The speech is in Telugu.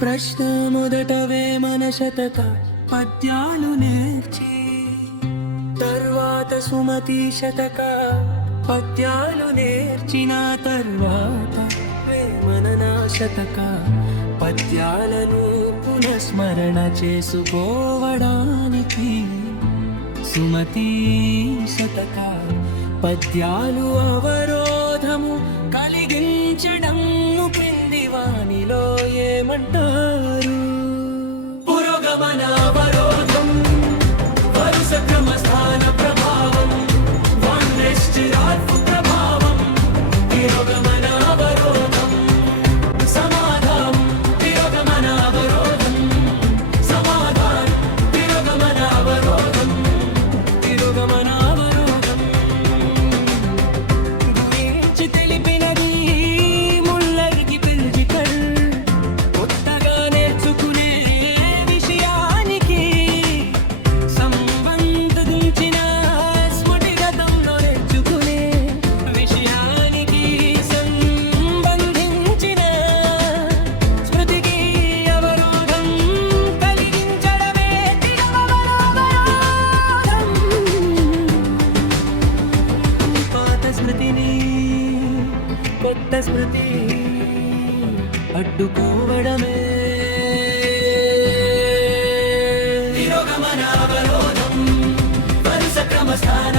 ప్రశ్న మొదట వేమన శతక పద్యాలు నేర్చి, తర్వాత సుమతి శతక పద్యాలు నేర్చిన తర్వాత వేమన నా శతక పద్యాలను పునఃస్మరణ చేసుకోవడానికి సుమతి శతక పద్యాలు అవరోధము కలిగించడం క్రింది వానిలో ఏమంటారు? పురోగమన అవరోధం, వరుస క్రమస్థాన ప్రభావం, వాన్నిశ్చిరాత్మ ప్రభావం, తిరోగమన అవరోధం, సమాధానం, తిరోగమన అవరోధం, సమాధానం, తిరోగమన అవరోధం, తిరోగమన అవరోధం గురించి తెలిపినది ముల్లరికి పిల్జికల్. కొత్తగా నేర్చుకునే విషయానికి సంబంధించిన స్ఫుటిగతంలో నేర్చుకునే విషయానికి సంబంధించిన స్మృతికి అవరోధం కలిగించడమే తిరోగమనావరోధం. పాత స్మృతిని కొత్త స్మృతి అడ్డుకోవడమే తిరోగమనావరోధం, వరుస క్రమస్థాన